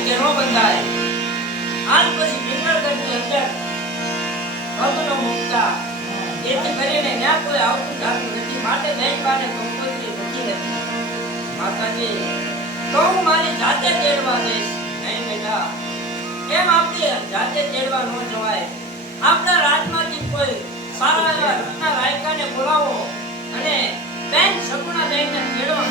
કેનો બંધાય આજ પછી પિંગળગઢની અંદર ભગનો મુક્તા એથી કરીને ન્યા કોઈ આવતું જાતું નથી માટે ગઈકાલે કંકોત્રી નથી માતાજી તો હું મારી જાતે તેડવા જઈશ નહીં બેટા કેમ આપણી જાતે તેડવા ન જવાય આપણા રાજમાંથી કોઈ સારા એવા રત્ના રાયકાને બોલાવો અને બેન સગુણા બેનને તેડવા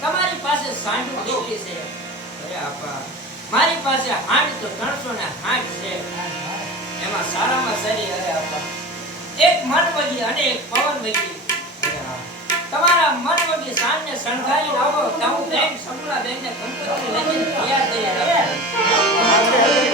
તમારી પાસે સાંઢું કેટલી છે અરે આપા મારી પાસે હાંડ તો 360 છે એમાં સારામાં સારી અરે આપા એક મનવગી અને એક પવનવગી તમારા મનવગી સાંજને શણગારી લાવો તો હું બેન સગુણા બેનને કંકોત્રી લઈને તૈયાર થઈ